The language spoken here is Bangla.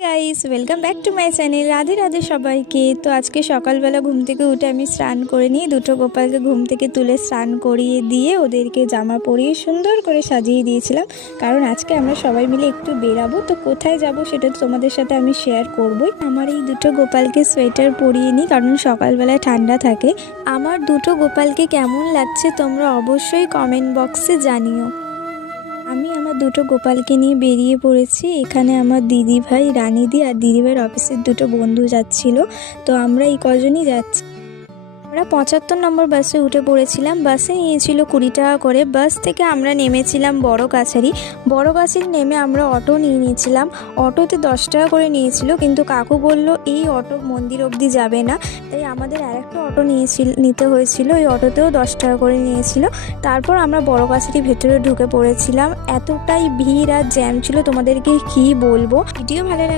Guys, welcome back to my channel. Radhe Radhe সবাইকে। তো আজকে সকালবেলা ঘুম থেকে উঠে আমি স্নান করে নিয়ে দুটো গোপালকে ঘুম থেকে তুলে স্নান করিয়ে দিয়ে ওদেরকে জামা পরিয়ে সুন্দর করে সাজিয়ে দিয়েছিলাম, কারণ আজকে আমরা সবাই মিলে একটু বেরাবো। তো কোথায় যাব সেটা তো তোমাদের সাথে আমি শেয়ার করবই। আমার এই দুটো গোপালকে সোয়েটার পরিয়ে নিই, কারণ সকালবেলায় ঠান্ডা থাকে। আমার দুটো গোপালকে কেমন লাগছে তোমরা অবশ্যই কমেন্ট বক্সে জানিও। আমি আমার দুটো গোপালকে নিয়ে বেরিয়ে পড়েছি। এখানে আমার দিদিভাই, রানিদি আর দিদিভাইয়ের অফিসের দুটো বন্ধু যাচ্ছিল। তো আমরা এই কজনই যাচ্ছি। আমরা 75 নম্বর বাসে উঠে পড়েছিলাম। বাসে নিয়েছিল 20 টাকা করে। বাস থেকে আমরা নেমেছিলাম বড় কাছারি নেমে আমরা অটো নিয়ে নিয়েছিলাম। অটোতে 10 টাকা করে নিয়েছিল, কিন্তু কাকু বলল এই অটো মন্দির অবধি যাবে না, তাই আমাদের আরেকটা অটো নিতে হয়েছিল। এই অটোতেও 10 টাকা করে নিয়েছিল। তারপর আমরা বড় কাছারি ভেতরে ঢুকে পড়েছিলাম। এতটাই ভিড় আর জ্যাম ছিল, তোমাদেরকে কি বলবো। ভিডিও ভালো